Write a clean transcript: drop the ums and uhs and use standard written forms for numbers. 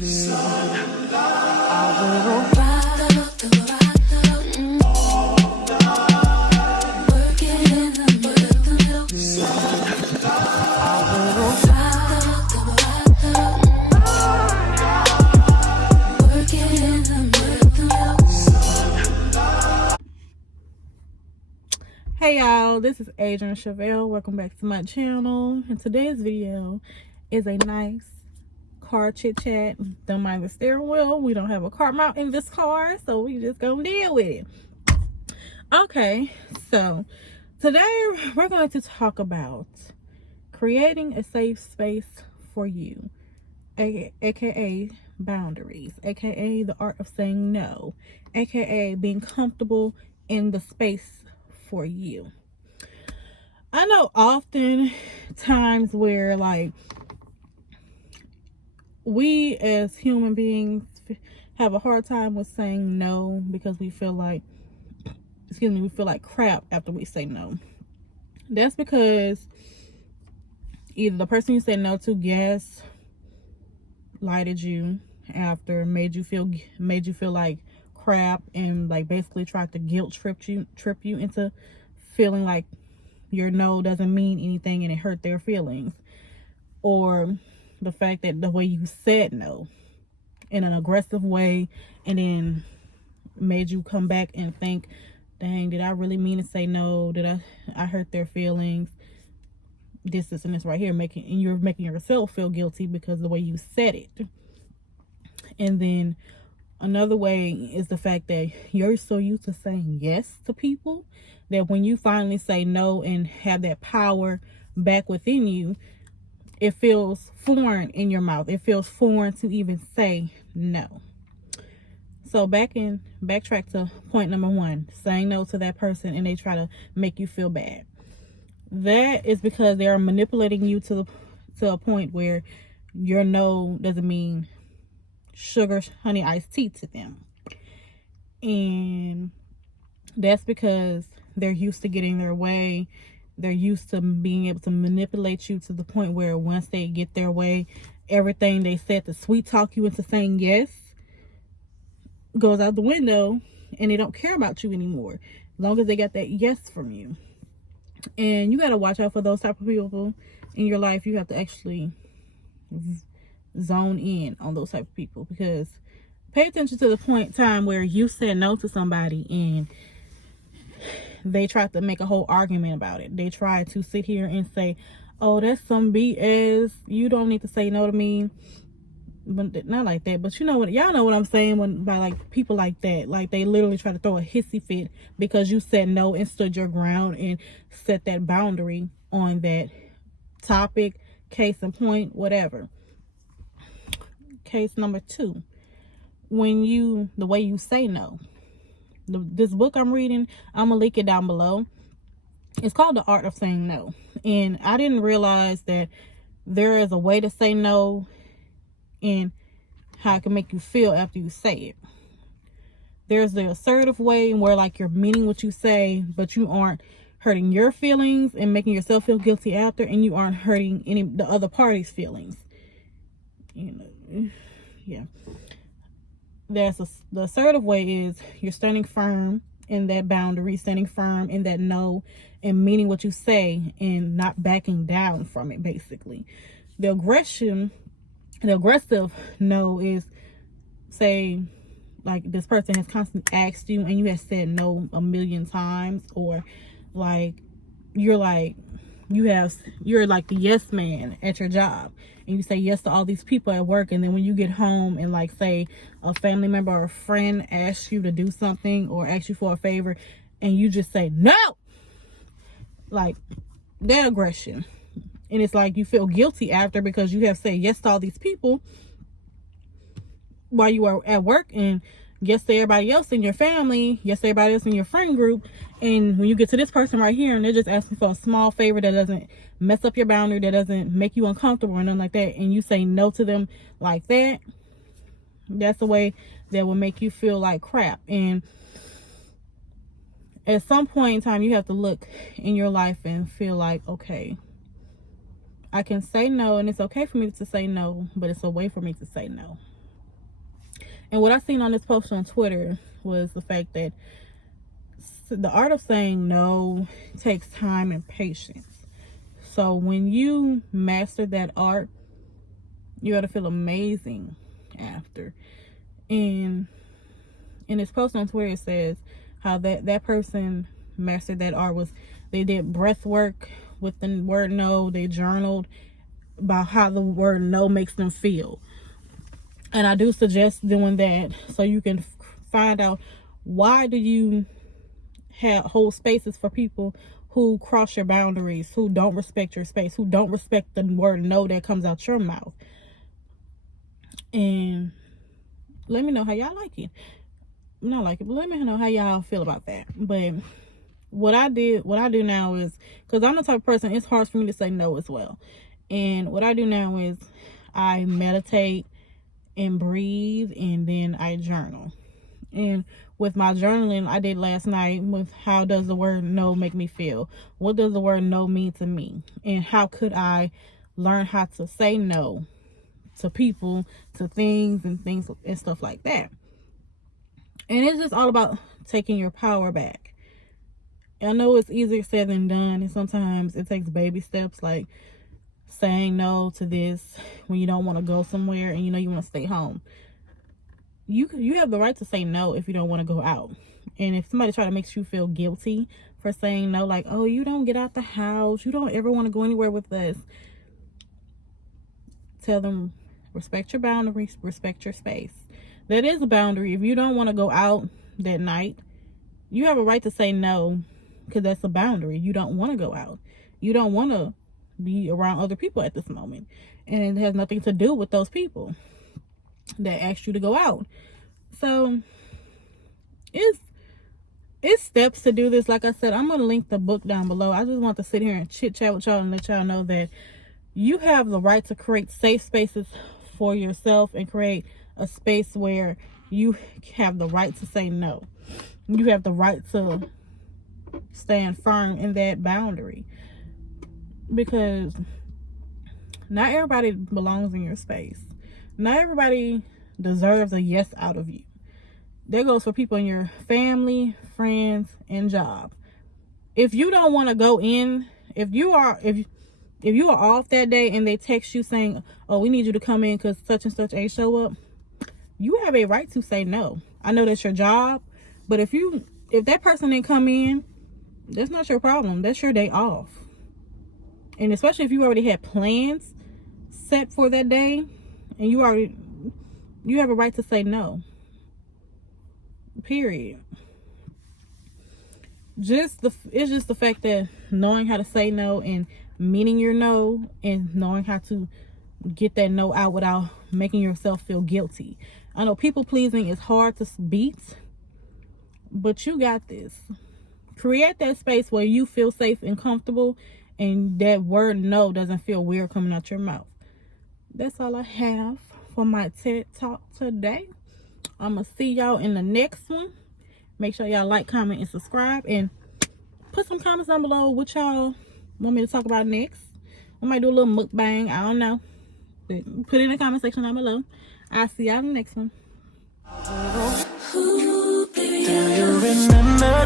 Hey y'all, this is Adrian Chevelle. Welcome back to my channel. And today's video is a nice car chit chat. Don't mind the steering wheel. We don't have a car mount in this car, so we just gonna deal with it. Okay, so today we're going to talk about creating a safe space for you, aka boundaries, aka the art of saying no, aka being comfortable in the space for you. I know often times where like we as human beings have a hard time with saying no because we feel like we feel like crap after we say no. That's because either the person you said no to lighted you after, made you feel like crap, and like basically tried to guilt trip you into feeling like your no doesn't mean anything and it hurt their feelings, or the fact that the way you said no in an aggressive way and then made you come back and think, dang, did I really mean to say no? Did I hurt their feelings? This and this right here, you're making yourself feel guilty because of the way you said it. And then another way is the fact that you're so used to saying yes to people that when you finally say no and have that power back within you, it feels foreign in your mouth. It feels foreign to even say no. So backtrack to point number 1, saying no to that person and they try to make you feel bad. That is because they are manipulating you to a point where your no doesn't mean sugar, honey, iced tea to them. And that's because they're used to getting their way. They're used to being able to manipulate you to the point where once they get their way, everything they said to sweet talk you into saying yes goes out the window, and they don't care about you anymore as long as they got that yes from you. And you got to watch out for those type of people in your life. You have to actually zone in on those type of people, because pay attention to the point in time where you said no to somebody and they tried to make a whole argument about it. They tried to sit here and say, oh, that's some BS, you don't need to say no to me. But not like that, but you know what, y'all know what I'm saying when by like people like that, like they literally try to throw a hissy fit because you said no and stood your ground and set that boundary on that topic, case in point, whatever. Case number 2, the way you say no. This book I'm reading, I'm gonna link it down below. It's called The Art of Saying No. And I didn't realize that there is a way to say no and how it can make you feel after you say it. There's the assertive way where like you're meaning what you say, but you aren't hurting your feelings and making yourself feel guilty after, and you aren't hurting the other party's feelings. Yeah. The assertive way is you're standing firm in that boundary, standing firm in that no, and meaning what you say and not backing down from it, basically. The aggressive no is, say, like this person has constantly asked you and you have said no a million times, or like you're like the yes man at your job and you say yes to all these people at work, and then when you get home and like say a family member or a friend asks you to do something or asks you for a favor and you just say no, like that aggression. And it's like you feel guilty after because you have said yes to all these people while you are at work, and yes to everybody else in your family, yes to everybody else in your friend group. And when you get to this person right here and they're just asking for a small favor that doesn't mess up your boundary, that doesn't make you uncomfortable or nothing like that, and you say no to them like that, that's the way that will make you feel like crap. And at some point in time, you have to look in your life and feel like, okay, I can say no, and it's okay for me to say no, but it's a way for me to say no. And what I seen on this post on Twitter was the fact that the art of saying no takes time and patience. So when you master that art, you're going to feel amazing after. And in this post on Twitter, it says how that person mastered that art was they did breath work with the word no. They journaled about how the word no makes them feel. And I do suggest doing that so you can find out why do you hold spaces for people who cross your boundaries, who don't respect your space, who don't respect the word no that comes out your mouth. And let me know how y'all like it. Not like it, but let me know how y'all feel about that. But what I do now is, because I'm the type of person, it's hard for me to say no as well. And what I do now is I meditate and breathe, and then I journal. And with my journaling I did last night with how does the word no make me feel? What does the word no mean to me? And how could I learn how to say no to people, to things and stuff like that. And it's just all about taking your power back. I know it's easier said than done, and sometimes it takes baby steps, like saying no to this when you don't want to go somewhere and you know you want to stay home. You have the right to say no if you don't want to go out. And if somebody try to make you feel guilty for saying no, like, oh, you don't get out the house, you don't ever want to go anywhere with us, tell them, respect your boundaries, respect your space. That is a boundary. If you don't want to go out that night, you have a right to say no, because that's a boundary. You don't want to go out. You don't want to be around other people at this moment. And it has nothing to do with those people that asked you to go out. So it's steps to do this. Like I said, I'm going to link the book down below. I just want to sit here and chit chat with y'all and let y'all know that you have the right to create safe spaces for yourself and create a space where you have the right to say no. You have the right to stand firm in that boundary, because not everybody belongs in your space. Not everybody deserves a yes out of you. That goes for people in your family, friends, and job. If you don't want to go in, if you are off that day and they text you saying, oh, we need you to come in because such and such ain't show up, you have a right to say no. I know that's your job, but if that person didn't come in, that's not your problem. That's your day off. And especially if you already had plans set for that day and you have a right to say no. Period. It's just the fact that knowing how to say no and meaning your no and knowing how to get that no out without making yourself feel guilty. I know people pleasing is hard to beat, but you got this. Create that space where you feel safe and comfortable, and that word no doesn't feel weird coming out your mouth. That's all I have for my TED Talk today. I'm going to see y'all in the next one. Make sure y'all like, comment, and subscribe. And put some comments down below what y'all want me to talk about next. I might do a little mukbang. I don't know. But put it in the comment section down below. I'll see y'all in the next one. Do you remember?